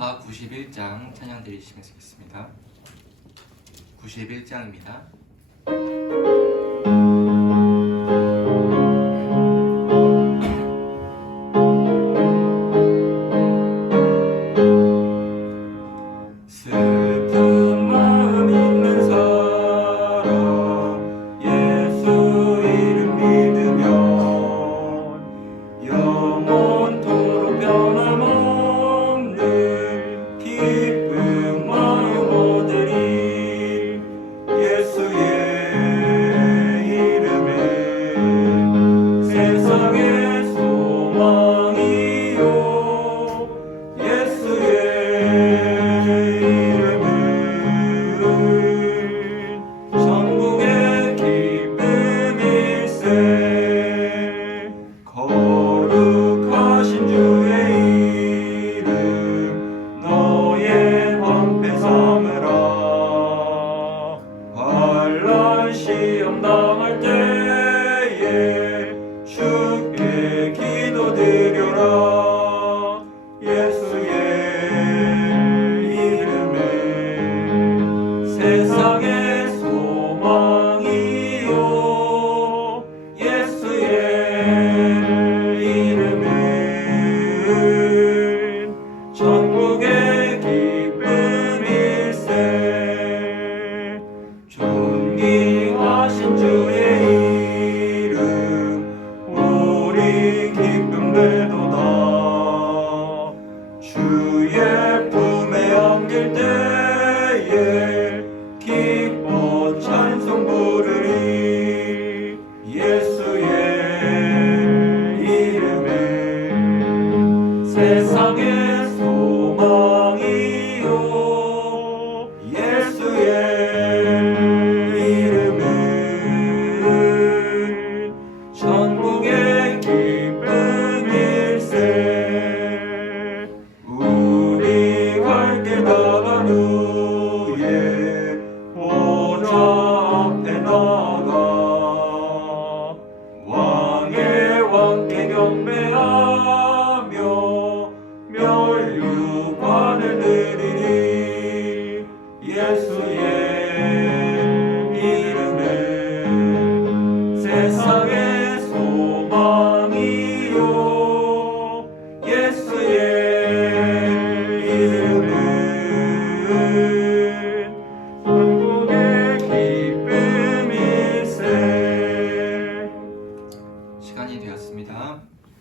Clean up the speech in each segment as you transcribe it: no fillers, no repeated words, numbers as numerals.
찬송가 91장 찬양 드리시면서 읽겠습니다. 91장입니다.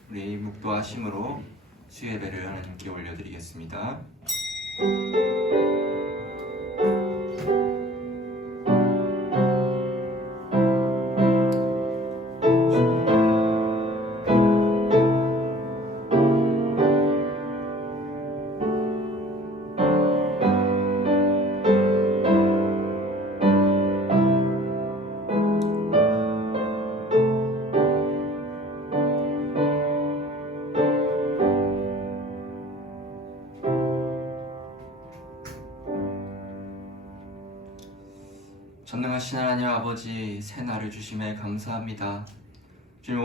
우리 묵도하심으로 수예배를 하나님께 올려드리겠습니다. 전능하신 하나님 아버지, 새 날을 주심에 감사합니다. 주님,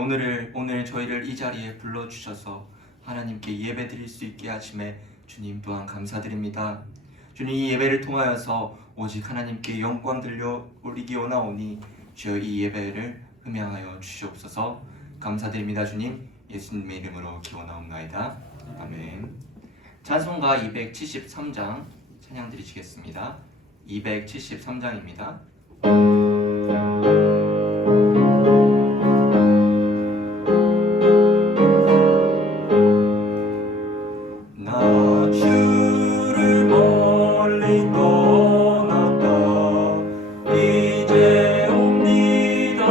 오늘 저희를 이 자리에 불러주셔서 하나님께 예배 드릴 수 있게 하심에 주님 또한 감사드립니다. 주님, 이 예배를 통하여서 오직 하나님께 영광 들려 올리기 원하오니 주여 이 예배를 흠양하여 주시옵소서. 감사드립니다. 주님, 예수님의 이름으로 기원하옵나이다. 아멘. 찬송가 273장 찬양 드리시겠습니다. 273장입니다. 나 주를 멀리 떠났다 이제 옵니다.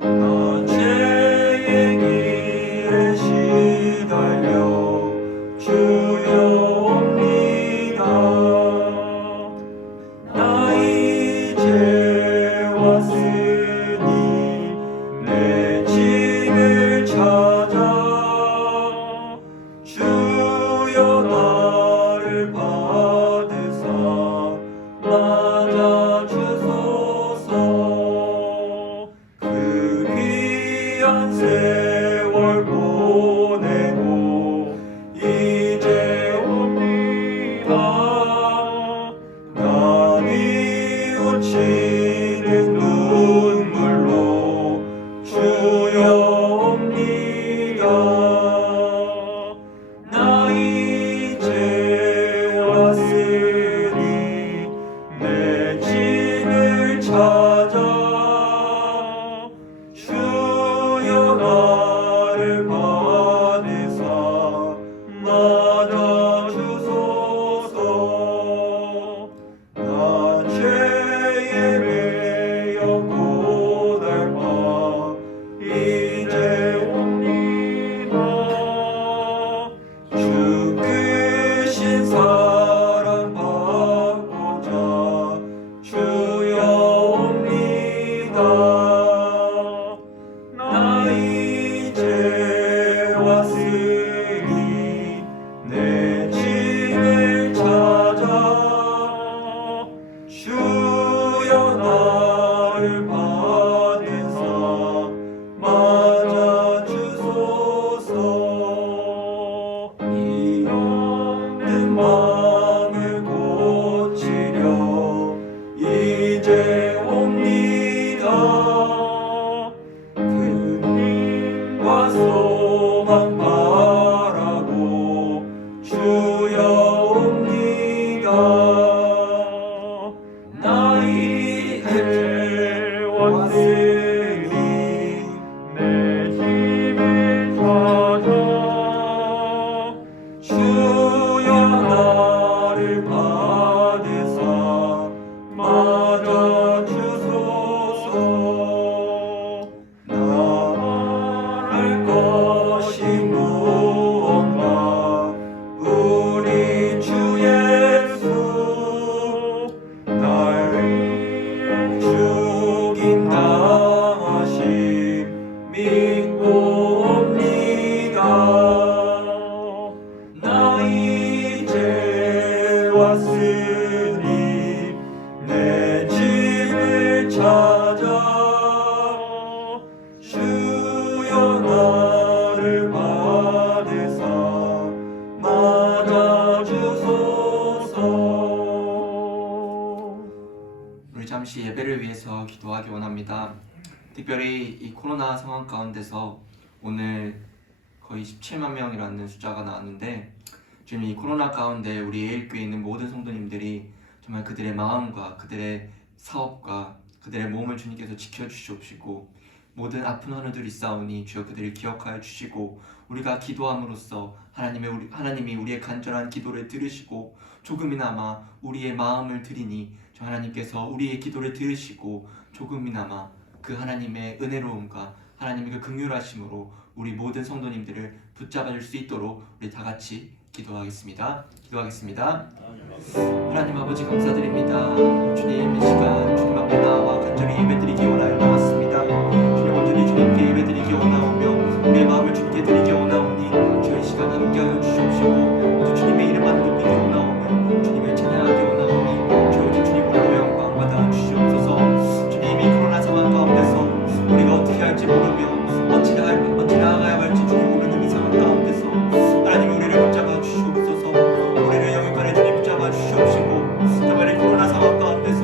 나 죄의 길에 시달려 주여 옵니다. 나 이제 왔으니 내 집을 찾아 주여 맞아주소서. 나 죄에 매여 고달파 이제 옵니다. 주 크신 사랑 받고자 주여 옵니다. 나 이제 왔으니 내 집을 찾아 주여 나를 받으사 맞아주소서. 이 없는 마음을 고치려 이제 옵니다. 그님과 소망 바라고 주여 옵니다. 나 이제 왔으니 내 집을 찾아 주여 나를 받으사 맞아주소서. 나할 것이 무언가 우리 주 예수 날 위해 죽임 당하심 믿고 옵니다. 나 이제 왔으니 내 집을 찾아 주여 나를 받으사 맞아주소서. 우리 잠시 예배를 위해서 기도하기 원합니다. 특별히 이 코로나 상황 가운데서 오늘 거의 17만 명이라는 숫자가 나왔는데, 지금 이 코로나 가운데 우리 예일교회에 있는 모든 성도님들이 정말 그들의 마음과 그들의 사업과 그들의 몸을 주님께서 지켜주시옵시고, 모든 아픈 환우들이 있사오니 주여 그들을 기억하여 주시고, 우리가 기도함으로써 하나님이 우리의 간절한 기도를 들으시고 조금이나마 우리의 마음을 드리니 저 하나님께서 우리의 기도를 들으시고 조금이나마 그 하나님의 은혜로움과 하나님의 그 긍휼하심으로 우리 모든 성도님들을 붙잡아 줄 수 있도록 우리 다 같이 기도하겠습니다. 하나님 아버지 감사드립니다. 주님 이 시간 주님 앞에 나와 간절히 예배드리기 원하여 나왔습니다. 주님 온전히 주님께 예배드리기 원하오며 우리의 마음을 주님께 드리기 원하오니 주의 시간 함께하여 주시옵시고 또 주님의 이름만 높이기 원하오며 주님을 찬양하기 원하오니 주여 주님 홀로 영광 받아 주시옵소서. 주님 이 코로나 상황 가운데서 우리가 어떻게 할지 모르며 어찌 나아가야 할지 주님 모르는 이 상황 가운데서 하나님이 우리를 붙잡아 주시옵소서. 우리를 영육간에 주님 붙잡아 주시옵시고 정말 이 코로나 상황 가운데서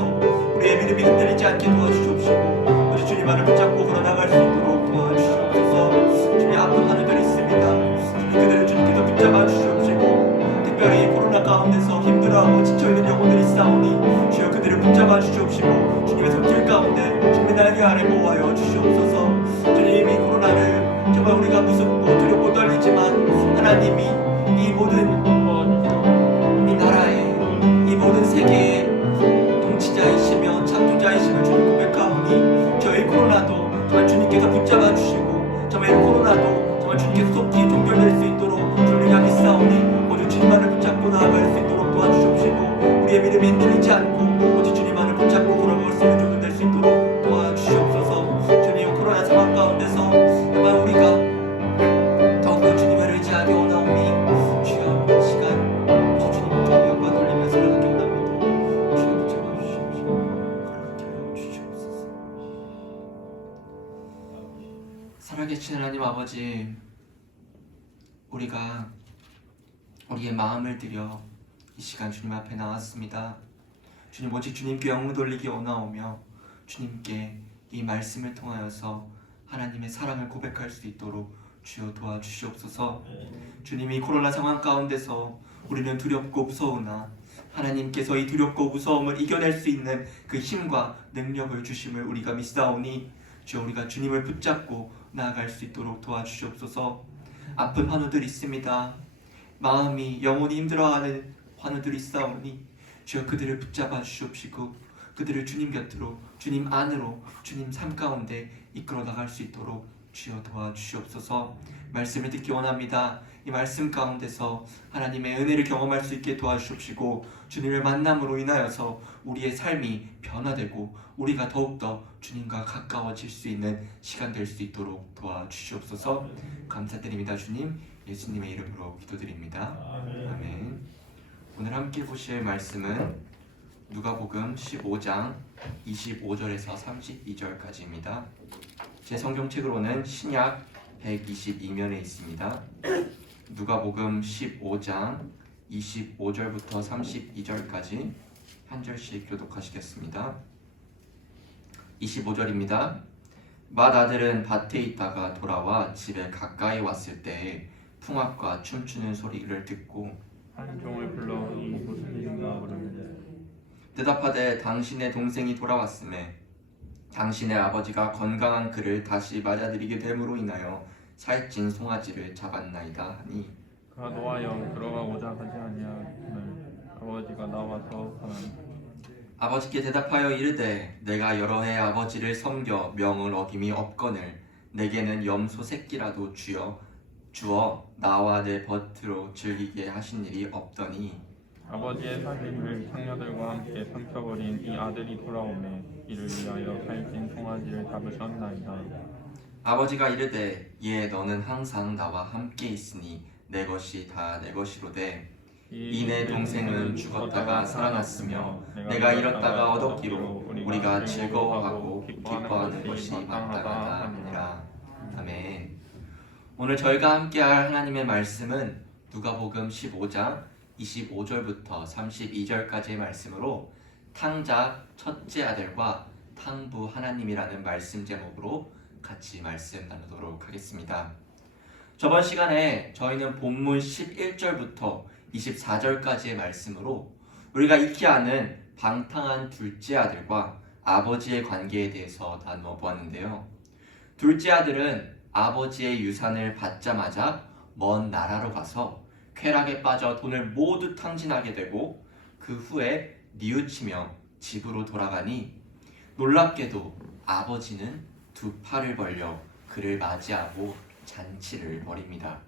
우리의 믿음이 흔들리지 않게 도와주시옵시고 우리 주님 안을 붙잡고 걸어나갈 수 있도록 도와주시옵소서. 주님 아픈 하늘들이 있습니다. 주님 그들을 주님께서 붙잡아 주시옵시고 특별히 이 코로나 가운데서 힘들어하고 지쳐있는 영혼들이 싸우니 주여 그들을 붙잡아 주시옵시고 주님의 손길 가운데 주님의 날개 아래 모아여 주시옵소서. 주님 이 코로나를 정말 우리가 무섭고 두렵고 떨리지만 하나님이 이 모든 이 나라의 이 모든 세계의 통치자이시며 창조자이심을 주님 고백하오니 저희 코로나도 정말 주님께서 붙잡아 주시고 정말 이 코로나도 정말 주님께서 속히 종결될 수 있도록 주를 향해 싸우니 모두 주님만을 붙잡고 나아갈 수 있도록 도와주시옵시고 우리의 믿음이 흔들리지 않고 오직 주님만을 붙잡고 걸어갈 수 있는 종들 될 수 있도록 도와주시옵소서. 주님 코로나 상황 가운데서 정말 우리가 더욱더 주님을 의지하기 원하오니 주여 이 시간 오직 주님께 영광 돌리면서 나가기 원합니다. 주여 붙잡아 주시옵시고 그렇게 하여 주시옵소서. 살아계신 하나님 아버지, 우리가 우리의 마음을 들여 이 시간 주님 앞에 나왔습니다. 주님 오직 주님께 영을 돌리기 원하오며 주님께 이 말씀을 통하여서 하나님의 사랑을 고백할 수 있도록 주여 도와주시옵소서. 주님이 코로나 상황 가운데서 우리는 두렵고 무서우나 하나님께서 이 두렵고 무서움을 이겨낼 수 있는 그 힘과 능력을 주심을 우리가 믿사오니 주여 우리가 주님을 붙잡고 나아갈 수 있도록 도와주시옵소서. 아픈 환우들 있습니다. 마음이 영혼이 힘들어하는 환우들이 있사오니 주여 그들을 붙잡아 주시옵시고 그들을 주님 곁으로 주님 안으로 주님 삶 가운데 이끌어 나갈 수 있도록 주여 도와주시옵소서. 말씀을 듣기 원합니다. 이 말씀 가운데서 하나님의 은혜를 경험할 수 있게 도와주시옵시고 주님을 만남으로 인하여서 우리의 삶이 변화되고 우리가 더욱더 주님과 가까워질 수 있는 시간 될 수 있도록 도와주시옵소서. 감사드립니다. 주님 예수님의 이름으로 기도드립니다. 아멘. 오늘 함께 보실 말씀은 누가복음 15장 25절에서 32절까지입니다. 제 성경책으로는 신약 122면에 있습니다. 누가복음 15장 25절부터 32절까지 한 절씩 교독하시겠습니다. 25절입니다. 맏아들은 밭에 있다가 돌아와 집에 가까이 왔을 때에 풍악과 춤추는 소리를 듣고 한 종을 불러 무슨 일인가 물으되 대답하되 당신의 동생이 돌아왔음에 당신의 아버지가 건강한 그를 다시 맞아들이게 됨으로 인하여 살찐 송아지를 잡았나이다 하니 그가 노하여 들어가고자 하지 아니하거늘 아버지가 나와서 하나니 아버지께 대답하여 이르되 내가 여러 해 아버지를 섬겨 명을 어김이 없거늘 내게는 염소 새끼라도 주어 나와 내 벗으로 즐기게 하신 일이 없더니 아버지의 살림을 청녀들과 함께 삼켜버린 이 아들이 돌아오매 이를 위하여 살찐 송아지를 잡으셨나이다. 아버지가 이르되 예 너는 항상 나와 함께 있으니 내 것이 다 내 것이로되 이 내 동생은 죽었다가 살아났으며 내가 잃었다가 얻었기로 우리가 즐거워하고 기뻐하는 것이 마땅하다 하니라. 아멘. 오늘 저희가 함께할 하나님의 말씀은 누가복음 15장 25절부터 32절까지의 말씀으로 탕자 첫째 아들과 탕부 하나님이라는 말씀 제목으로 같이 말씀 나누도록 하겠습니다. 저번 시간에 저희는 본문 11절부터 24절까지의 말씀으로 우리가 익히 아는 방탕한 둘째 아들과 아버지의 관계에 대해서 나누어 보았는데요. 둘째 아들은 아버지의 유산을 받자마자 먼 나라로 가서 쾌락에 빠져 돈을 모두 탕진하게 되고 그 후에 뉘우치며 집으로 돌아가니 놀랍게도 아버지는 두 팔을 벌려 그를 맞이하고 잔치를 벌입니다.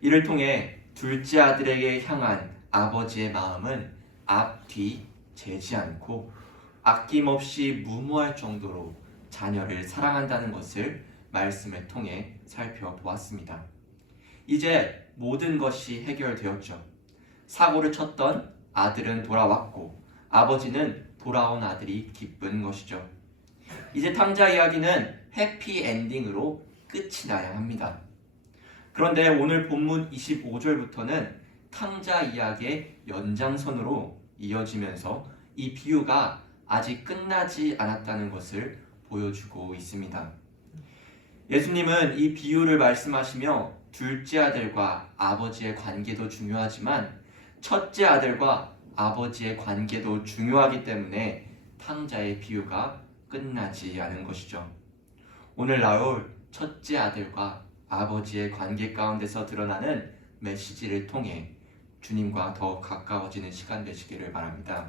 이를 통해 둘째 아들에게 향한 아버지의 마음은 앞뒤 재지 않고 아낌없이 무모할 정도로 자녀를 사랑한다는 것을 말씀을 통해 살펴보았습니다. 이제 모든 것이 해결되었죠. 사고를 쳤던 아들은 돌아왔고 아버지는 돌아온 아들이 기쁜 것이죠. 이제 탕자 이야기는 해피엔딩으로 끝이 나야 합니다. 그런데 오늘 본문 25절부터는 탕자 이야기의 연장선으로 이어지면서 이 비유가 아직 끝나지 않았다는 것을 보여주고 있습니다. 예수님은 이 비유를 말씀하시며 둘째 아들과 아버지의 관계도 중요하지만 첫째 아들과 아버지의 관계도 중요하기 때문에 탕자의 비유가 끝나지 않은 것이죠. 오늘 나올 첫째 아들과 아버지의 관계 가운데서 드러나는 메시지를 통해 주님과 더 가까워지는 시간 되시기를 바랍니다.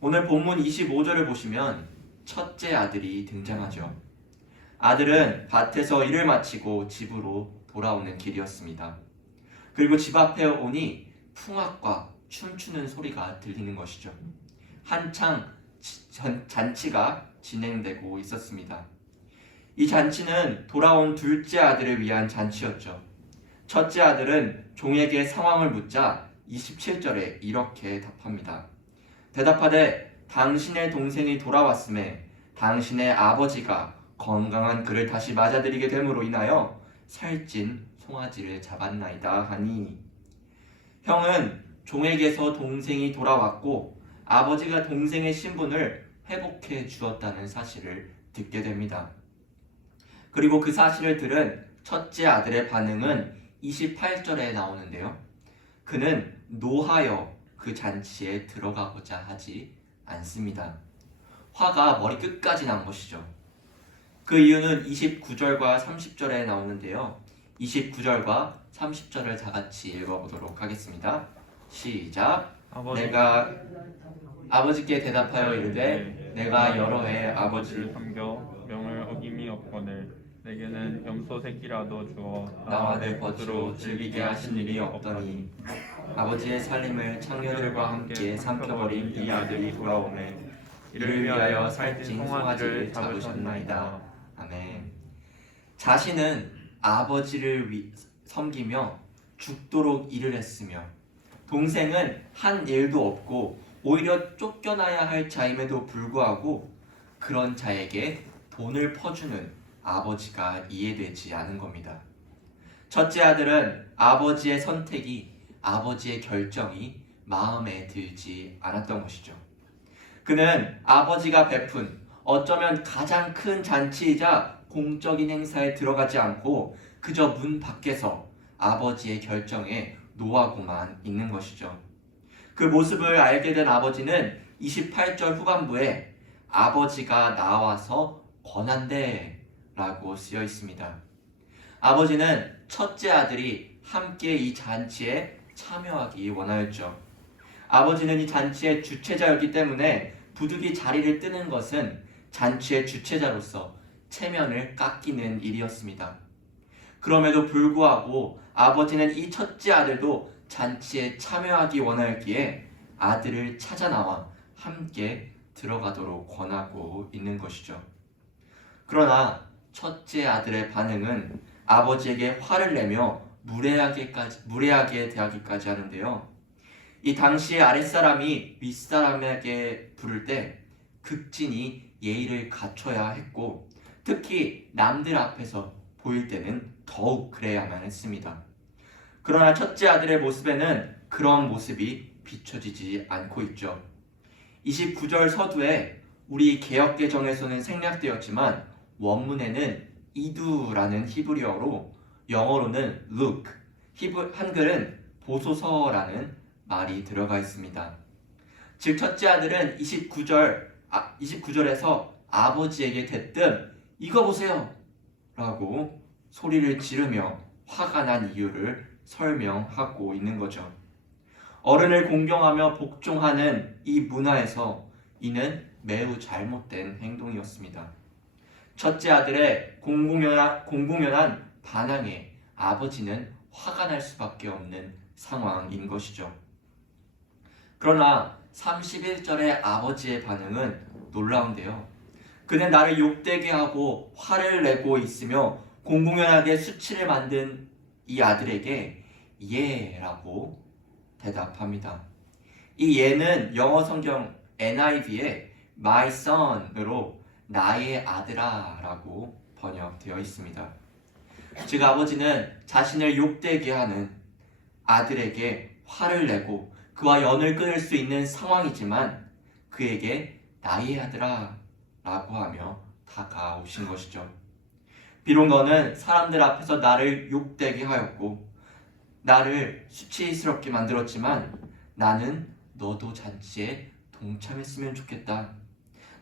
오늘 본문 25절을 보시면 첫째 아들이 등장하죠. 아들은 밭에서 일을 마치고 집으로 돌아오는 길이었습니다. 그리고 집 앞에 오니 풍악과 춤추는 소리가 들리는 것이죠. 한창 잔치가 진행되고 있었습니다. 이 잔치는 돌아온 둘째 아들을 위한 잔치였죠. 첫째 아들은 종에게 상황을 묻자 27절에 이렇게 답합니다. 대답하되 당신의 동생이 돌아왔음에 당신의 아버지가 건강한 그를 다시 맞아들이게 됨으로 인하여 살찐 송아지를 잡았나이다 하니 형은 종에게서 동생이 돌아왔고 아버지가 동생의 신분을 회복해 주었다는 사실을 듣게 됩니다. 그리고 그 사실을 들은 첫째 아들의 반응은 28절에 나오는데요. 그는 노하여 그 잔치에 들어가고자 하지 않습니다. 화가 머리 끝까지 난 것이죠. 그 이유는 29절과 30절에 나오는데요. 29절과 30절을 다 같이 읽어보도록 하겠습니다. 시작. 아버지, 내가 아버지께 대답하여 이르되 내가 여러 해 아버지를 섬겨 명을 어김이 없거늘 내게는 염소 새끼라도 주어 나와 내 것으로 즐기게 하신 일이 없더니 아버지의 살림을 창녀들과 함께 삼켜버린 이 아들이 돌아오매 이를 위하여 살찐 송아지를 잡으셨나이다. 아멘. 자신은 아버지를 섬기며 죽도록 일을 했으며 동생은 한 일도 없고 오히려 쫓겨나야 할 자임에도 불구하고 그런 자에게 돈을 퍼주는 아버지가 이해되지 않은 겁니다. 첫째 아들은 아버지의 선택이, 아버지의 결정이 마음에 들지 않았던 것이죠. 그는 아버지가 베푼 어쩌면 가장 큰 잔치이자 공적인 행사에 들어가지 않고 그저 문 밖에서 아버지의 결정에 노하고만 있는 것이죠. 그 모습을 알게 된 아버지는 28절 후반부에 아버지가 나와서 권한대 라고 쓰여 있습니다. 아버지는 첫째 아들이 함께 이 잔치에 참여하기 원하였죠. 아버지는 이 잔치의 주최자였기 때문에 부득이 자리를 뜨는 것은 잔치의 주최자로서 체면을 깎이는 일이었습니다. 그럼에도 불구하고 아버지는 이 첫째 아들도 잔치에 참여하기 원하였기에 아들을 찾아 나와 함께 들어가도록 권하고 있는 것이죠. 그러나 첫째 아들의 반응은 아버지에게 화를 내며 무례하게 대하기까지 하는데요. 이 당시에 아랫사람이 윗사람에게 부를 때 극진히 예의를 갖춰야 했고 특히 남들 앞에서 보일 때는 더욱 그래야만 했습니다. 그러나 첫째 아들의 모습에는 그런 모습이 비춰지지 않고 있죠. 29절 서두에 우리 개역개정에서는 생략되었지만 원문에는 이두라는 히브리어로 영어로는 look, 한글은 보소서라는 말이 들어가 있습니다. 즉 첫째 아들은 29절에서 아버지에게 대뜸 이거 보세요 라고 소리를 지르며 화가 난 이유를 설명하고 있는 거죠. 어른을 공경하며 복종하는 이 문화에서 이는 매우 잘못된 행동이었습니다. 첫째 아들의 공공연한 반항에 아버지는 화가 날 수밖에 없는 상황인 것이죠. 그러나 31절의 아버지의 반응은 놀라운데요. 그는 나를 욕되게 하고 화를 내고 있으며 공공연하게 수치를 만든 이 아들에게 예라고 대답합니다. 이 예는 영어 성경 NIV에 my son으로 나의 아들아 라고 번역되어 있습니다. 즉 아버지는 자신을 욕되게 하는 아들에게 화를 내고 그와 연을 끊을 수 있는 상황이지만 그에게 나의 아들아 라고 하며 다가오신 것이죠. 비록 너는 사람들 앞에서 나를 욕되게 하였고 나를 수치스럽게 만들었지만 나는 너도 잔치에 동참했으면 좋겠다.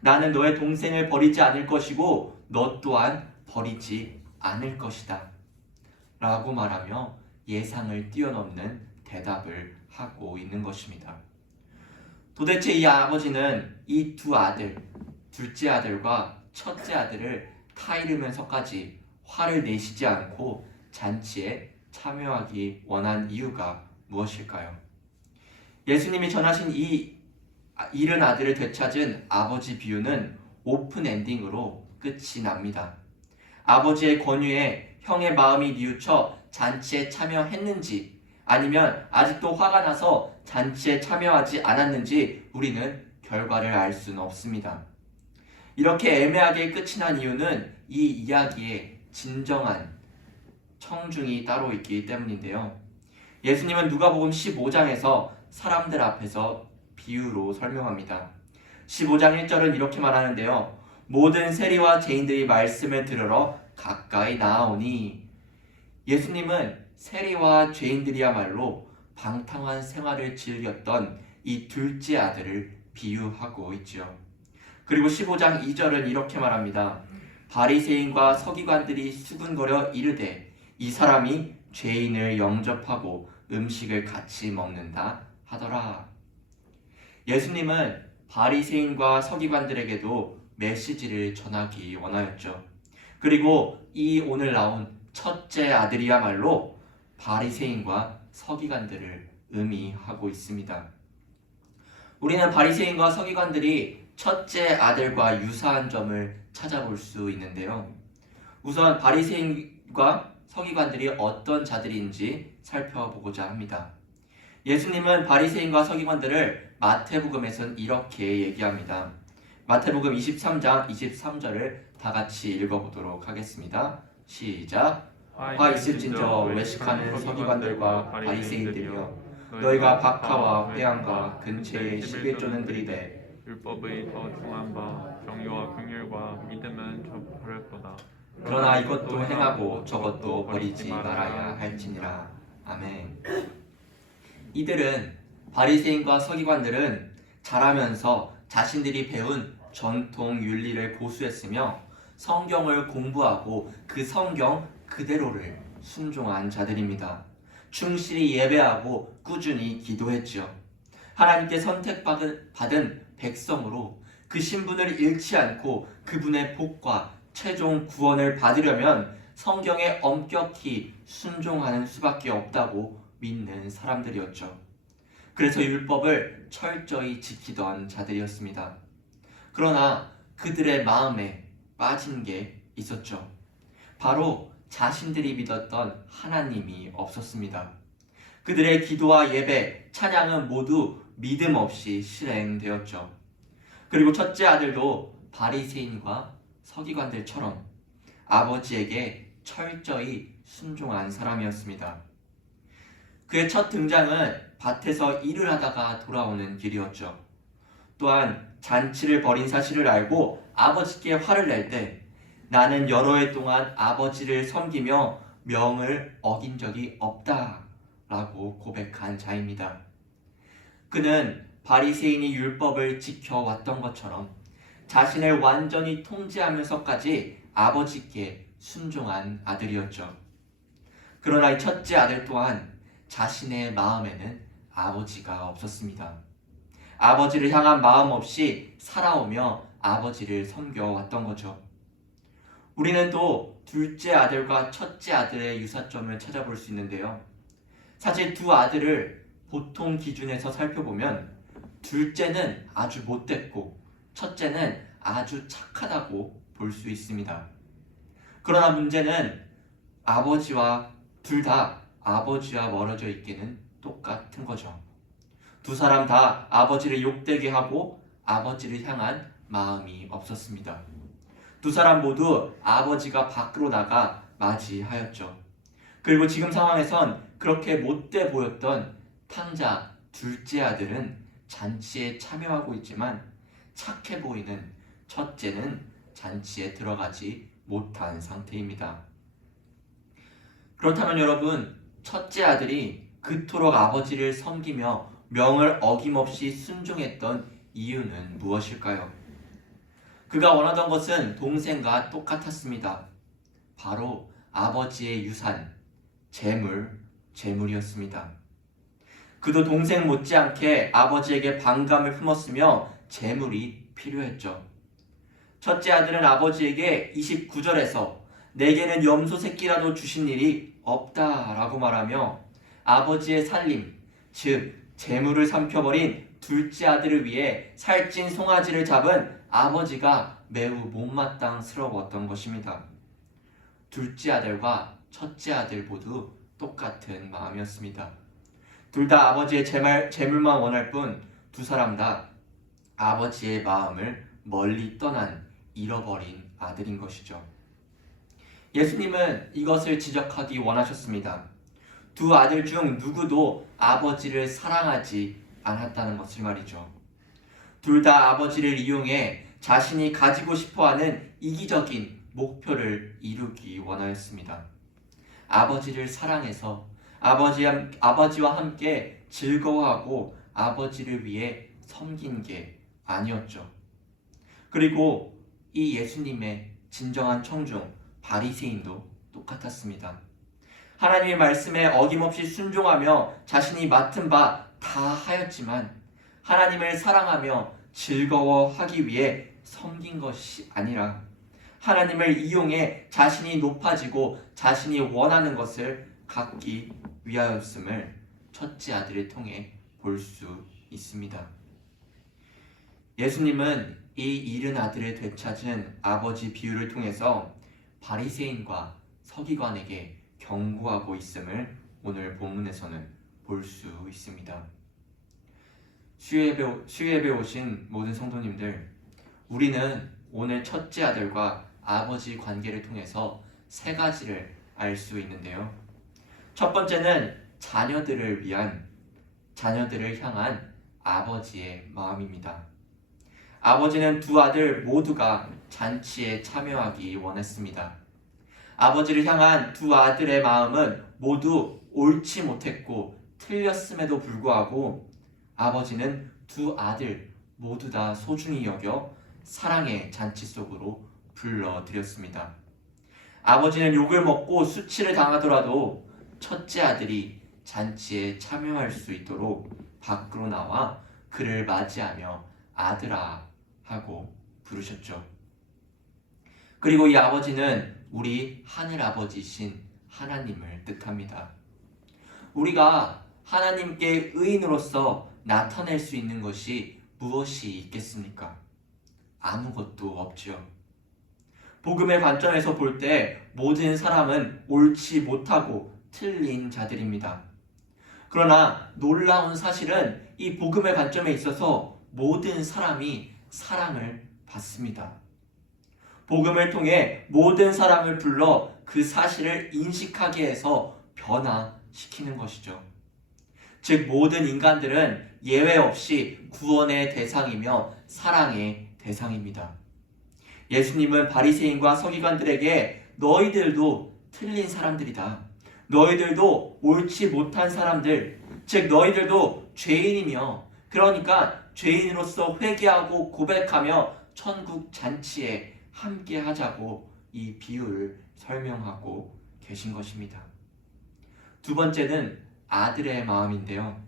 나는 너의 동생을 버리지 않을 것이고 너 또한 버리지 않을 것이다 라고 말하며 예상을 뛰어넘는 대답을 하고 있는 것입니다. 도대체 이 아버지는 이 두 아들, 둘째 아들과 첫째 아들을 타이르면서까지 화를 내시지 않고 잔치에 참여하기 원한 이유가 무엇일까요? 예수님이 전하신 이 잃은 아들을 되찾은 아버지 비유는 오픈 엔딩으로 끝이 납니다. 아버지의 권유에 형의 마음이 뉘우쳐 잔치에 참여했는지 아니면 아직도 화가 나서 잔치에 참여하지 않았는지 우리는 결과를 알 수는 없습니다. 이렇게 애매하게 끝이 난 이유는 이 이야기에 진정한 청중이 따로 있기 때문인데요. 예수님은 누가복음 15장에서 사람들 앞에서 비유로 설명합니다. 15장 1절은 이렇게 말하는데요. 모든 세리와 죄인들이 말씀을 들으러 가까이 나아오니 예수님은 세리와 죄인들이야말로 방탕한 생활을 즐겼던 이 둘째 아들을 비유하고 있죠. 그리고 15장 2절은 이렇게 말합니다. 바리새인과 서기관들이 수군거려 이르되 이 사람이 죄인을 영접하고 음식을 같이 먹는다 하더라. 예수님은 바리새인과 서기관들에게도 메시지를 전하기 원하였죠. 그리고 이 오늘 나온 첫째 아들이야말로 바리새인과 서기관들을 의미하고 있습니다. 우리는 바리새인과 서기관들이 첫째 아들과 유사한 점을 찾아볼 수 있는데요. 우선 바리새인과 서기관들이 어떤 자들인지 살펴보고자 합니다. 예수님은 바리새인과 서기관들을 마태복음에서는 이렇게 얘기합니다. 마태복음 23장 23절을 다 같이 읽어보도록 하겠습니다. 시작. 화 있을진저 외식하는 서기관들과 바리새인들이여, 너희가 박하와 회양과 근처에 11조는 들이되 율법의 더 중한 바 정의와 긍휼과 믿음은 접할 거다. 그러나 이것도 행하고 저것도 버리지 말아야 할지니라. 아멘. 이들은 바리새인과 서기관들은 자라면서 자신들이 배운 전통 윤리를 고수했으며 성경을 공부하고 그 성경 그대로를 순종한 자들입니다. 충실히 예배하고 꾸준히 기도했지요. 하나님께 선택받은 백성으로 그 신분을 잃지 않고 그분의 복과 최종 구원을 받으려면 성경에 엄격히 순종하는 수밖에 없다고 믿는 사람들이었죠. 그래서 율법을 철저히 지키던 자들이었습니다. 그러나 그들의 마음에 빠진 게 있었죠. 바로 자신들이 믿었던 하나님이 없었습니다. 그들의 기도와 예배, 찬양은 모두 믿음 없이 실행되었죠. 그리고 첫째 아들도 바리새인과 서기관들처럼 아버지에게 철저히 순종한 사람이었습니다. 그의 첫 등장은 밭에서 일을 하다가 돌아오는 길이었죠. 또한 잔치를 벌인 사실을 알고 아버지께 화를 낼 때 나는 여러 해 동안 아버지를 섬기며 명을 어긴 적이 없다 라고 고백한 자입니다. 그는 바리새인이 율법을 지켜왔던 것처럼 자신을 완전히 통제하면서까지 아버지께 순종한 아들이었죠. 그러나 이 첫째 아들 또한 자신의 마음에는 아버지가 없었습니다. 아버지를 향한 마음 없이 살아오며 아버지를 섬겨왔던 거죠. 우리는 또 둘째 아들과 첫째 아들의 유사점을 찾아볼 수 있는데요. 사실 두 아들을 보통 기준에서 살펴보면 둘째는 아주 못됐고 첫째는 아주 착하다고 볼 수 있습니다. 그러나 문제는 둘 다 아버지와 멀어져 있기는 똑같은 거죠. 두 사람 다 아버지를 욕되게 하고 아버지를 향한 마음이 없었습니다. 두 사람 모두 아버지가 밖으로 나가 맞이하였죠. 그리고 지금 상황에선 그렇게 못돼 보였던 탕자 둘째 아들은 잔치에 참여하고 있지만 착해 보이는 첫째는 잔치에 들어가지 못한 상태입니다. 그렇다면 여러분, 첫째 아들이 그토록 아버지를 섬기며 명을 어김없이 순종했던 이유는 무엇일까요? 그가 원하던 것은 동생과 똑같았습니다. 바로 아버지의 유산, 재물이었습니다. 그도 동생 못지않게 아버지에게 반감을 품었으며 재물이 필요했죠. 첫째 아들은 아버지에게 29절에서 내게는 염소 새끼라도 주신 일이 없다라고 말하며 아버지의 살림, 즉 재물을 삼켜버린 둘째 아들을 위해 살찐 송아지를 잡은 아버지가 매우 못마땅스러웠던 것입니다. 둘째 아들과 첫째 아들 모두 똑같은 마음이었습니다. 둘 다 아버지의 재물만 원할 뿐 두 사람 다 아버지의 마음을 멀리 떠난 잃어버린 아들인 것이죠. 예수님은 이것을 지적하기 원하셨습니다. 두 아들 중 누구도 아버지를 사랑하지 않았다는 것을 말이죠. 둘 다 아버지를 이용해 자신이 가지고 싶어하는 이기적인 목표를 이루기 원하였습니다. 아버지를 사랑해서 아버지와 함께 즐거워하고 아버지를 위해 섬긴 게 아니었죠. 그리고 이 예수님의 진정한 청중 바리새인도 똑같았습니다. 하나님의 말씀에 어김없이 순종하며 자신이 맡은 바 다 하였지만 하나님을 사랑하며 즐거워하기 위해 섬긴 것이 아니라 하나님을 이용해 자신이 높아지고 자신이 원하는 것을 갖기 위하였음을 첫째 아들을 통해 볼 수 있습니다. 예수님은 이 잃은 아들을 되찾은 아버지 비유를 통해서 바리새인과 서기관에게 경고하고 있음을 오늘 본문에서는 볼 수 있습니다. 수요예배 오신 모든 성도님들, 우리는 오늘 첫째 아들과 아버지 관계를 통해서 세 가지를 알 수 있는데요. 첫 번째는 자녀들을 향한 아버지의 마음입니다. 아버지는 두 아들 모두가 잔치에 참여하기 원했습니다. 아버지를 향한 두 아들의 마음은 모두 옳지 못했고 틀렸음에도 불구하고 아버지는 두 아들 모두 다 소중히 여겨 사랑의 잔치 속으로 불러들였습니다. 아버지는 욕을 먹고 수치를 당하더라도 첫째 아들이 잔치에 참여할 수 있도록 밖으로 나와 그를 맞이하며 아들아 하고 부르셨죠. 그리고 이 아버지는 우리 하늘 아버지이신 하나님을 뜻합니다. 우리가 하나님께 의인으로서 나타낼 수 있는 것이 무엇이 있겠습니까? 아무것도 없지요. 복음의 관점에서 볼 때 모든 사람은 옳지 못하고 틀린 자들입니다. 그러나 놀라운 사실은 이 복음의 관점에 있어서 모든 사람이 사랑을 받습니다. 복음을 통해 모든 사람을 불러 그 사실을 인식하게 해서 변화시키는 것이죠. 즉 모든 인간들은 예외 없이 구원의 대상이며 사랑의 대상입니다. 예수님은 바리새인과 서기관들에게 너희들도 틀린 사람들이다. 너희들도 옳지 못한 사람들, 즉 너희들도 죄인이며 그러니까 죄인으로서 회개하고 고백하며 천국 잔치에 함께 하자고 이 비유를 설명하고 계신 것입니다. 두 번째는 아들의 마음인데요.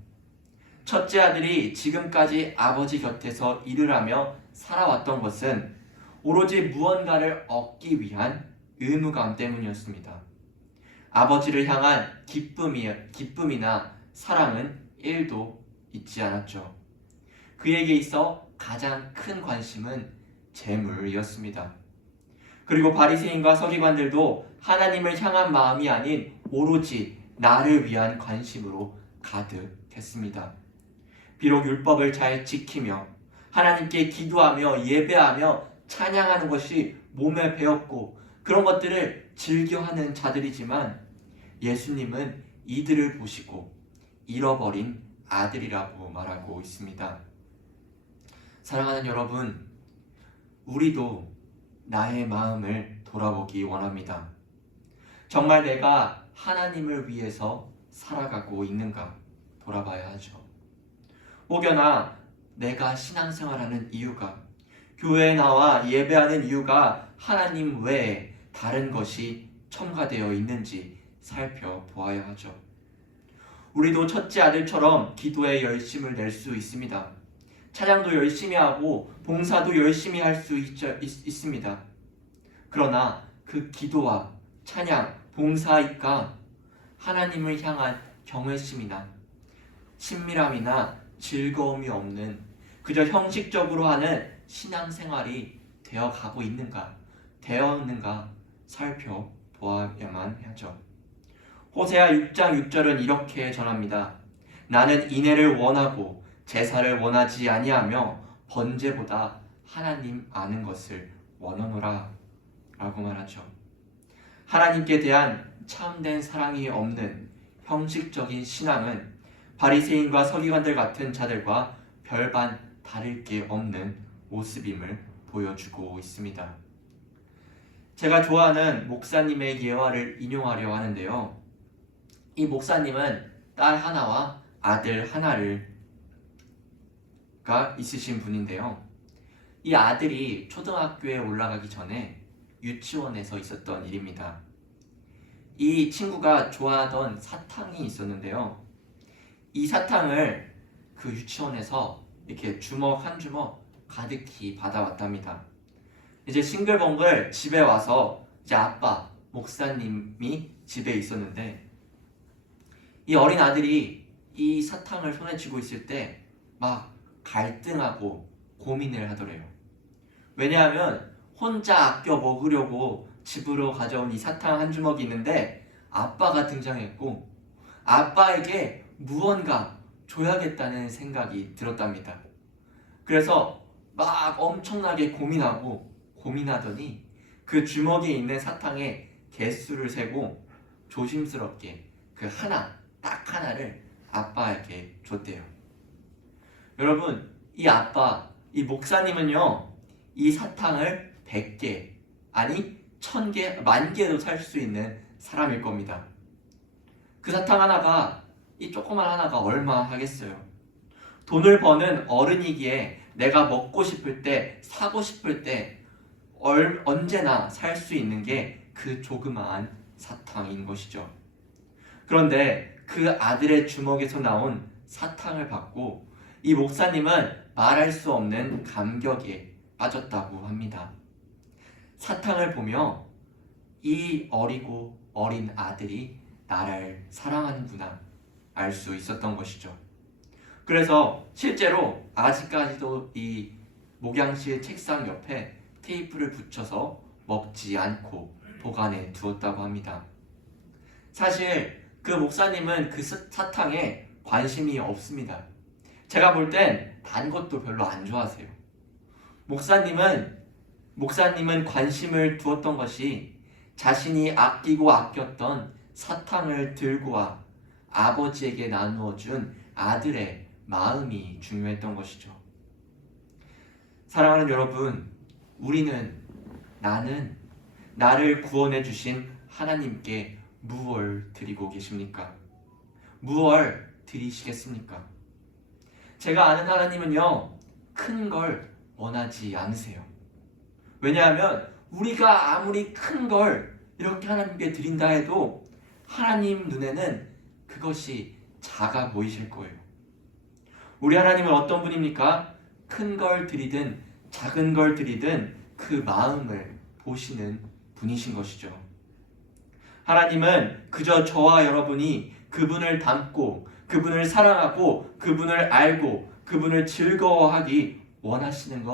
첫째 아들이 지금까지 아버지 곁에서 일을 하며 살아왔던 것은 오로지 무언가를 얻기 위한 의무감 때문이었습니다. 아버지를 향한 기쁨이나 사랑은 1도 있지 않았죠. 그에게 있어 가장 큰 관심은 재물이었습니다. 그리고 바리새인과 서기관들도 하나님을 향한 마음이 아닌 오로지 나를 위한 관심으로 가득했습니다. 비록 율법을 잘 지키며 하나님께 기도하며 예배하며 찬양하는 것이 몸에 배었고 그런 것들을 즐겨하는 자들이지만 예수님은 이들을 보시고 잃어버린 아들이라고 말하고 있습니다. 사랑하는 여러분, 우리도 나의 마음을 돌아보기 원합니다. 정말 내가 하나님을 위해서 살아가고 있는가 돌아봐야 하죠. 혹여나 내가 신앙생활하는 이유가, 교회에 나와 예배하는 이유가 하나님 외에 다른 것이 첨가되어 있는지 살펴보아야 하죠. 우리도 첫째 아들처럼 기도에 열심을 낼 수 있습니다. 찬양도 열심히 하고 봉사도 열심히 할 수 있습니다. 그러나 그 기도와 찬양, 봉사이까 하나님을 향한 경외심이나 친밀함이나 즐거움이 없는 그저 형식적으로 하는 신앙생활이 되어가고 되었는가 살펴보아야만 하죠. 호세아 6장 6절은 이렇게 전합니다. 나는 인애를 원하고 제사를 원하지 아니하며 번제보다 하나님 아는 것을 원하노라 라고 말하죠. 하나님께 대한 참된 사랑이 없는 형식적인 신앙은 바리새인과 서기관들 같은 자들과 별반 다를 게 없는 모습임을 보여주고 있습니다. 제가 좋아하는 목사님의 예화를 인용하려 하는데요. 이 목사님은 딸 하나와 아들 하나가 있으신 분인데요. 이 아들이 초등학교에 올라가기 전에 유치원에서 있었던 일입니다. 이 친구가 좋아하던 사탕이 있었는데요. 이 사탕을 그 유치원에서 이렇게 주먹 한 주먹 가득히 받아왔답니다. 이제 싱글벙글 집에 와서 이제 아빠 목사님이 집에 있었는데 이 어린 아들이 이 사탕을 손에 쥐고 있을 때 막 갈등하고 고민을 하더래요. 왜냐하면 혼자 아껴 먹으려고 집으로 가져온 이 사탕 한 주먹이 있는데 아빠가 등장했고 아빠에게 무언가 줘야겠다는 생각이 들었답니다. 그래서 막 엄청나게 고민하더니 그 주먹에 있는 사탕의 개수를 세고 조심스럽게 그 딱 하나를 아빠에게 줬대요. 여러분, 이 목사님은요, 이 사탕을 100개, 아니 1000개, 10,000개도 살 수 있는 사람일 겁니다. 그 사탕 하나가, 이 조그만 하나가 얼마 하겠어요? 돈을 버는 어른이기에 내가 먹고 싶을 때, 사고 싶을 때 언제나 살 수 있는 게 그 조그마한 사탕인 것이죠. 그런데 그 아들의 주먹에서 나온 사탕을 받고 이 목사님은 말할 수 없는 감격에 빠졌다고 합니다. 사탕을 보며 이 어리고 어린 아들이 나를 사랑하는구나 알 수 있었던 것이죠. 그래서 실제로 아직까지도 이 목양실 책상 옆에 테이프를 붙여서 먹지 않고 보관해 두었다고 합니다. 사실 그 목사님은 그 사탕에 관심이 없습니다. 제가 볼 땐 단 것도 별로 안 좋아하세요. 목사님은 관심을 두었던 것이 자신이 아끼고 아꼈던 사탕을 들고 와 아버지에게 나누어 준 아들의 마음이 중요했던 것이죠. 사랑하는 여러분, 나를 구원해 주신 하나님께 무엇을 드리고 계십니까? 무엇을 드리시겠습니까? 제가 아는 하나님은요, 큰 걸 원하지 않으세요. 왜냐하면 우리가 아무리 큰 걸 이렇게 하나님께 드린다 해도 하나님 눈에는 그것이 작아 보이실 거예요. 우리 하나님은 어떤 분입니까? 큰 걸 드리든 작은 걸 드리든 그 마음을 보시는 분이신 것이죠. 하나님은 그저 저와 여러분이 그분을 닮고 그분을 사랑하고 그분을 알고 그분을 즐거워하기 원하시는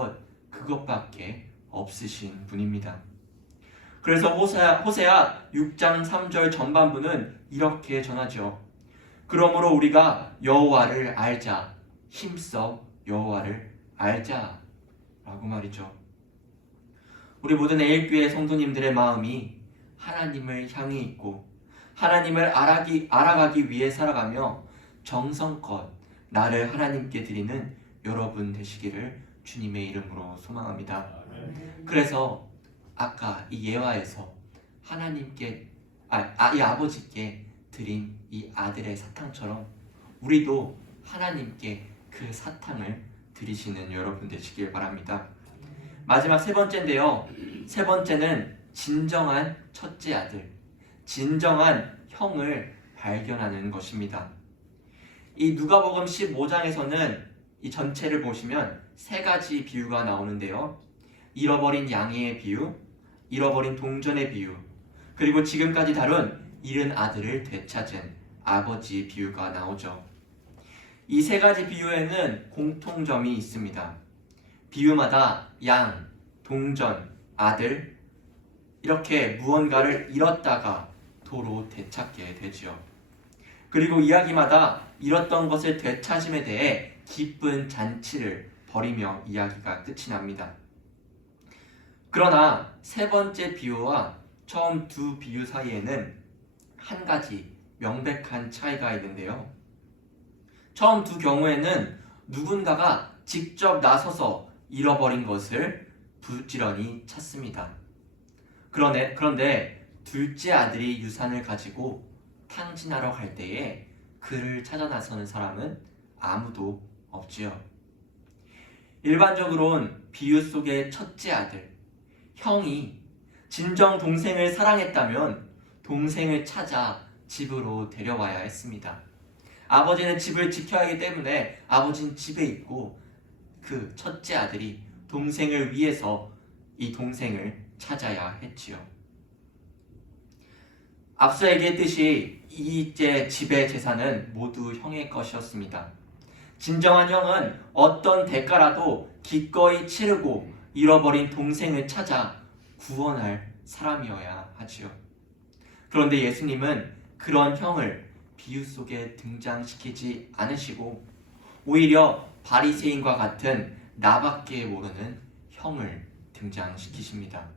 그것밖에 없으신 분입니다. 그래서 호세아 6장 3절 전반부는 이렇게 전하죠. 그러므로 우리가 여호와를 알자, 힘써 여호와를 알자 라고 말이죠. 우리 모든 에일교회 성도님들의 마음이 하나님을 향해 있고 하나님을 알아가기 위해 살아가며 정성껏 나를 하나님께 드리는 여러분 되시기를 주님의 이름으로 소망합니다. 그래서 아까 이 예화에서 이 아버지께 드린 이 아들의 사탕처럼 우리도 하나님께 그 사탕을 드리시는 여러분 되시길 바랍니다. 마지막 세 번째인데요. 세 번째는 진정한 첫째 아들, 진정한 형을 발견하는 것입니다. 이 누가복음 15장에서는 이 전체를 보시면 세 가지 비유가 나오는데요. 잃어버린 양의 비유, 잃어버린 동전의 비유, 그리고 지금까지 다룬 잃은 아들을 되찾은 아버지 비유가 나오죠. 이 세 가지 비유에는 공통점이 있습니다. 비유마다 양, 동전, 아들 이렇게 무언가를 잃었다가 도로 되찾게 되지요. 그리고 이야기마다 잃었던 것을 되찾음에 대해 기쁜 잔치를 벌이며 이야기가 끝이 납니다. 그러나 세 번째 비유와 처음 두 비유 사이에는 한 가지 명백한 차이가 있는데요. 처음 두 경우에는 누군가가 직접 나서서 잃어버린 것을 부지런히 찾습니다. 그런데 둘째 아들이 유산을 가지고 탕진하러 갈 때에 그를 찾아 나서는 사람은 아무도 없지요. 일반적으로는 비유 속의 첫째 아들, 형이 진정 동생을 사랑했다면 동생을 찾아 집으로 데려와야 했습니다. 아버지는 집을 지켜야 하기 때문에 아버지는 집에 있고 그 첫째 아들이 동생을 위해서 이 동생을 찾아야 했지요. 앞서 얘기했듯이 이제 집의 재산은 모두 형의 것이었습니다. 진정한 형은 어떤 대가라도 기꺼이 치르고 잃어버린 동생을 찾아 구원할 사람이어야 하지요. 그런데 예수님은 그런 형을 비유 속에 등장시키지 않으시고 오히려 바리새인과 같은 나밖에 모르는 형을 등장시키십니다.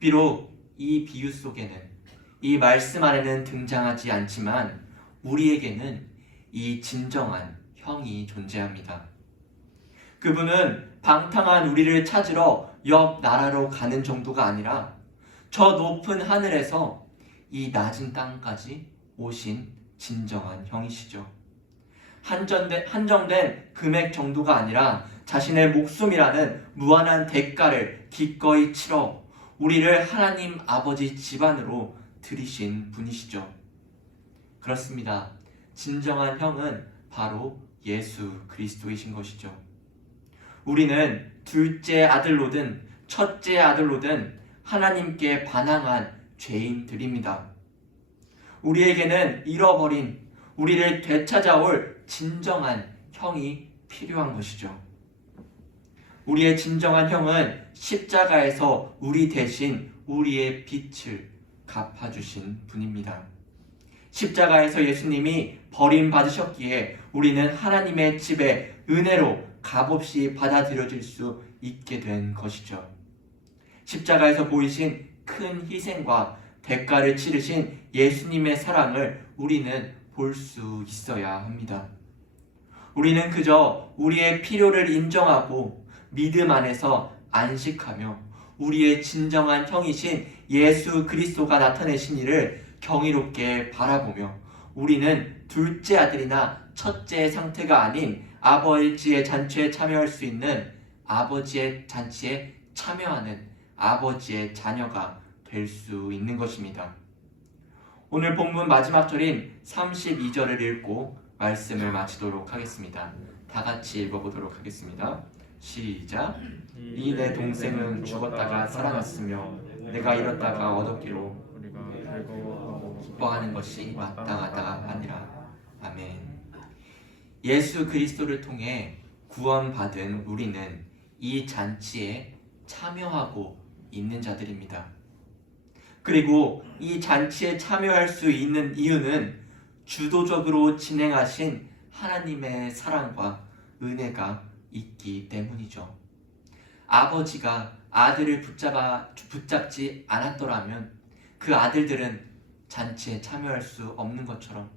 비록 이 비유 속에는 이 말씀 안에는 등장하지 않지만 우리에게는 이 진정한 형이 존재합니다. 그분은 방탕한 우리를 찾으러 옆 나라로 가는 정도가 아니라 저 높은 하늘에서 이 낮은 땅까지 오신 진정한 형이시죠. 한정된 금액 정도가 아니라 자신의 목숨이라는 무한한 대가를 기꺼이 치러 우리를 하나님 아버지 집안으로 들이신 분이시죠. 그렇습니다. 진정한 형은 바로 예수 그리스도이신 것이죠. 우리는 둘째 아들로든 첫째 아들로든 하나님께 반항한 죄인들입니다. 우리에게는 잃어버린 우리를 되찾아올 진정한 형이 필요한 것이죠. 우리의 진정한 형은 십자가에서 우리 대신 우리의 빚을 갚아주신 분입니다. 십자가에서 예수님이 버림받으셨기에 우리는 하나님의 집에 은혜로 값없이 받아들여질 수 있게 된 것이죠. 십자가에서 보이신 큰 희생과 대가를 치르신 예수님의 사랑을 우리는 볼 수 있어야 합니다. 우리는 그저 우리의 필요를 인정하고 믿음 안에서 안식하며 우리의 진정한 형이신 예수 그리스도가 나타내신 이를 경이롭게 바라보며 우리는 둘째 아들이나 첫째의 상태가 아닌 아버지의 잔치에 참여할 수 있는 아버지의 잔치에 참여하는 아버지의 자녀가 될 수 있는 것입니다. 오늘 본문 마지막 절인 32절을 읽고 말씀을 마치도록 하겠습니다. 다 같이 읽어보도록 하겠습니다. 시작. 이 내 동생은 죽었다가 살아났으며 내가 잃었다가 얻었기로 우리가 즐거워하고 기뻐하는 것이 마땅하다 하니라. 아멘. 예수 그리스도를 통해 구원받은 우리는 이 잔치에 참여하고 있는 자들입니다. 그리고 이 잔치에 참여할 수 있는 이유는 주도적으로 진행하신 하나님의 사랑과 은혜가 있기 때문이죠. 아버지가 아들을 붙잡지 않았더라면 그 아들들은 잔치에 참여할 수 없는 것처럼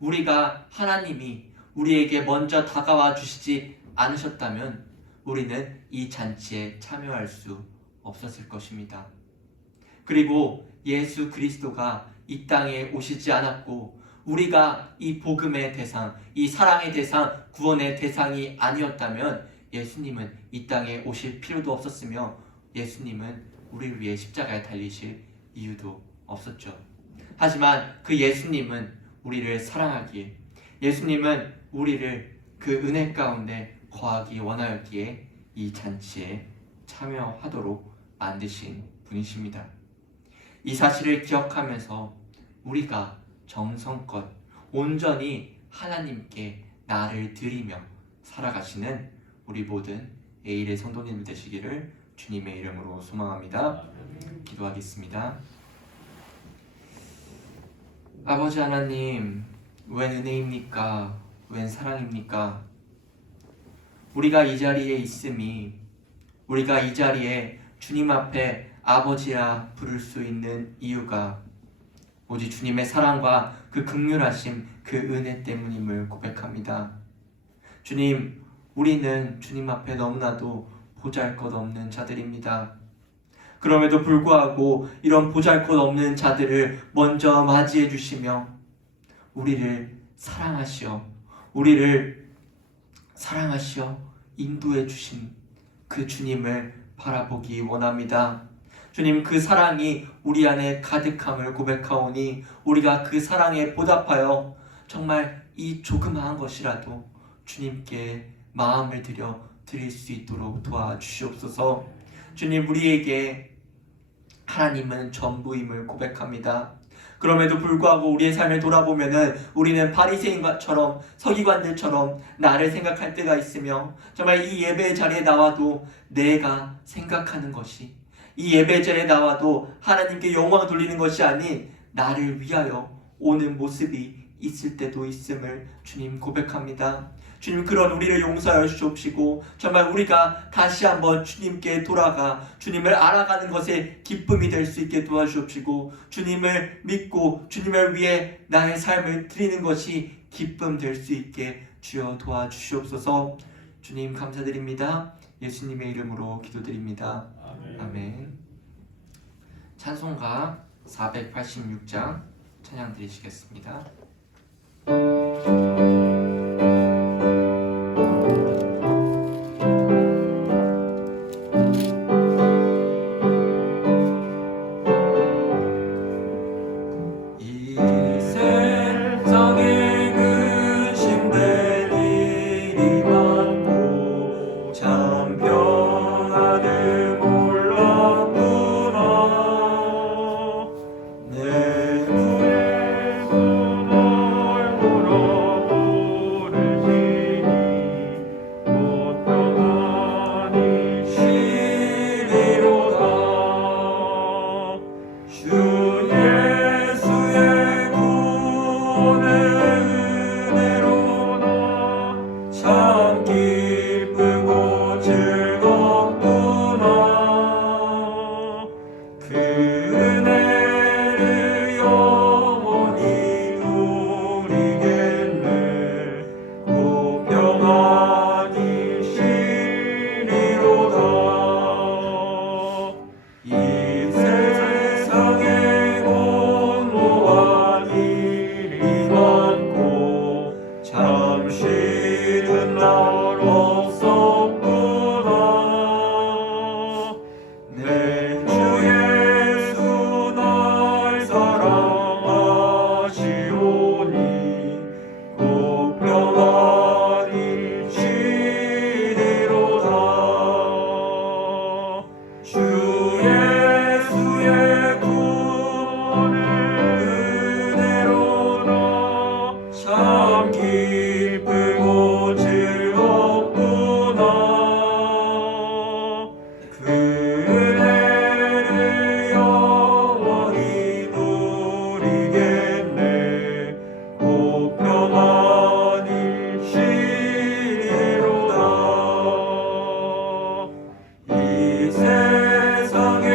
우리가 하나님이 우리에게 먼저 다가와 주시지 않으셨다면 우리는 이 잔치에 참여할 수 없었을 것입니다. 그리고 예수 그리스도가 이 땅에 오시지 않았고 우리가 이 복음의 대상, 이 사랑의 대상, 구원의 대상이 아니었다면 예수님은 이 땅에 오실 필요도 없었으며 예수님은 우리를 위해 십자가에 달리실 이유도 없었죠. 하지만 그 예수님은 우리를 사랑하기에 예수님은 우리를 그 은혜 가운데 거하기 원하였기에 이 잔치에 참여하도록 만드신 분이십니다. 이 사실을 기억하면서 우리가 정성껏 온전히 하나님께 나를 드리며 살아가시는 우리 모든 에일의 성도님 되시기를 주님의 이름으로 소망합니다. 기도하겠습니다. 아버지 하나님, 웬 은혜입니까? 웬 사랑입니까? 우리가 이 자리에 있음이, 우리가 이 자리에 주님 앞에 아버지라 부를 수 있는 이유가 오직 주님의 사랑과 그 긍휼하심, 그 은혜 때문임을 고백합니다. 주님, 우리는 주님 앞에 너무나도 보잘것없는 자들입니다. 그럼에도 불구하고 이런 보잘것없는 자들을 먼저 맞이해 주시며 우리를 사랑하시어 인도해 주신 그 주님을 바라보기 원합니다. 주님, 그 사랑이 우리 안에 가득함을 고백하오니 우리가 그 사랑에 보답하여 정말 이 조그마한 것이라도 주님께 마음을 들여 드릴 수 있도록 도와주시옵소서. 주님, 우리에게 하나님은 전부임을 고백합니다. 그럼에도 불구하고 우리의 삶을 돌아보면은 우리는 바리새인처럼 서기관들처럼 나를 생각할 때가 있으며, 정말 이 예배의 자리에 나와도 내가 생각하는 것이, 이 예배의 자리에 나와도 하나님께 영광 돌리는 것이 아닌 나를 위하여 오는 모습이 있을 때도 있음을 주님 고백합니다. 주님, 그런 우리를 용서하여 주옵시고 정말 우리가 다시 한번 주님께 돌아가 주님을 알아가는 것에 기쁨이 될 수 있게 도와주옵시고, 주님을 믿고 주님을 위해 나의 삶을 드리는 것이 기쁨 될 수 있게 주여 도와주시옵소서. 주님 감사드립니다. 예수님의 이름으로 기도드립니다. 아멘. 찬송가 486장 찬양 드리시겠습니다. 이 세상에 근심될 일이 많고 참 평안을 몰랐구나. 내 주에서 널 물어보르시니 곧 평안히 쉬리로다. 주 예수의 구원의 은혜로나 참 기쁘고 즐겁구나. 그 은혜를 영원히 누리겠네. 곧 평안히 쉬리로다. 이 세상에 공로한 일이 많고 참 쉬는 날 없었구나. 내 주 예수 날 사랑하시오니 곧 평안히 쉬리로다. 주 예수의 구원의 은혜로나 참 기쁘고 즐겁구나. 그 은혜를 영원히 누리겠네. 곧 평안히 쉬리로다. 이 세상에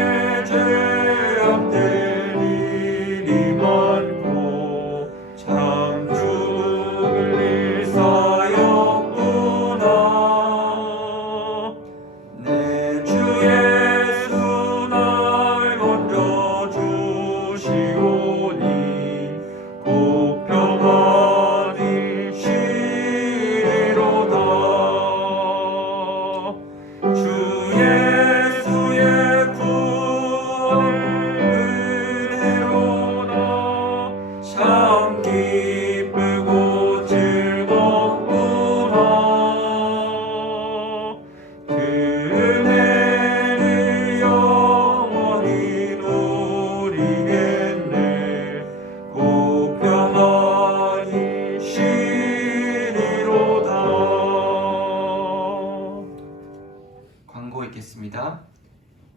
죄악될 일이 많고 참 죽을 일 쌓였구나. 내 주 예수 날 건져주시오니 곧 평안히 쉬리로다. 주 예수의 구원의 은혜로나 참 기쁘고 즐겁구나. 그 은혜를 영원히 누리겠네. 곧 평안히 쉬리로다. 광고 있겠습니다.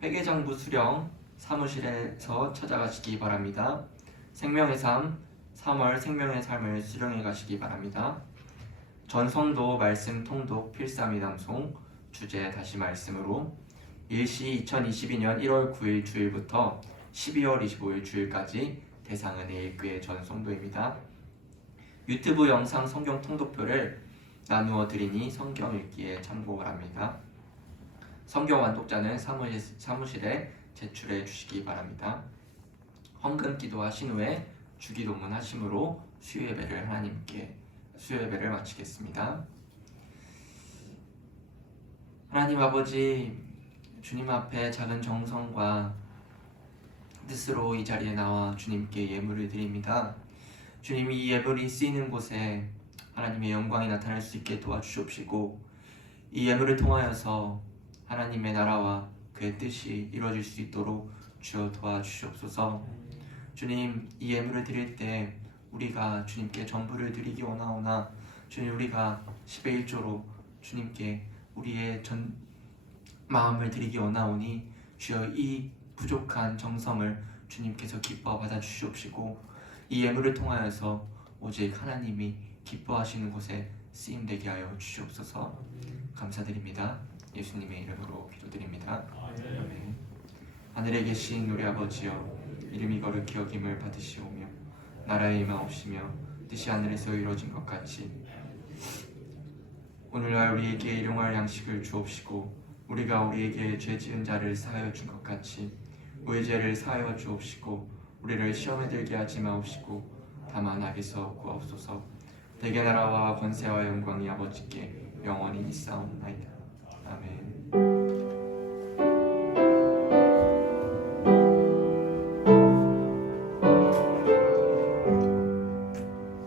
회계장부 수령 사무실에서 찾아가시기 바랍니다. 생명의 삶 3월 생명의 삶을 수령해 가시기 바랍니다. 전성도 말씀 통독 필사미 남송 주제 다시 말씀으로 일시 2022년 1월 9일 주일부터 12월 25일 주일까지 대상은 일교회 전성도입니다. 유튜브 영상 성경 통독표를 나누어 드리니 성경 읽기에 참고 바랍니다. 성경 완독자는 사무실에 제출해 주시기 바랍니다. 헌금 기도하신 후에 주기도문 하심으로 수요예배를 마치겠습니다. 하나님 아버지, 주님 앞에 작은 정성과 뜻으로 이 자리에 나와 주님께 예물을 드립니다. 주님, 이 예물이 쓰이는 곳에 하나님의 영광이 나타날 수 있게 도와주시옵시고 이 예물을 통하여서 하나님의 나라와 그의 뜻이 이루어질 수 있도록 주여 도와주시옵소서. 주님, 이 예물을 드릴 때 우리가 주님께 전부를 드리기 원하오나 주님, 우리가 10의 1조로 주님께 우리의 전 마음을 드리기 원하오니 주여 이 부족한 정성을 주님께서 기뻐 받아주시옵시고 이 예물을 통하여서 오직 하나님이 기뻐하시는 곳에 쓰임되게 하여 주시옵소서. 감사드립니다. 예수님의 이름으로 기도드립니다. 아멘. 하늘에 계신 우리 아버지여, 이름이 거룩히 여김을 받으시오며 나라에 임하옵시며 뜻이 하늘에서 이루어진 것 같이 오늘날 우리에게 일용할 양식을 주옵시고 우리가 우리에게 죄 지은 자를 사하여 준 것 같이 우리 죄를 사하여 주옵시고 우리를 시험에 들게 하지 마옵시고 다만 악에서 구하옵소서. 대개 나라와 권세와 영광이 아버지께 영원히 있사옵나이다. 아멘.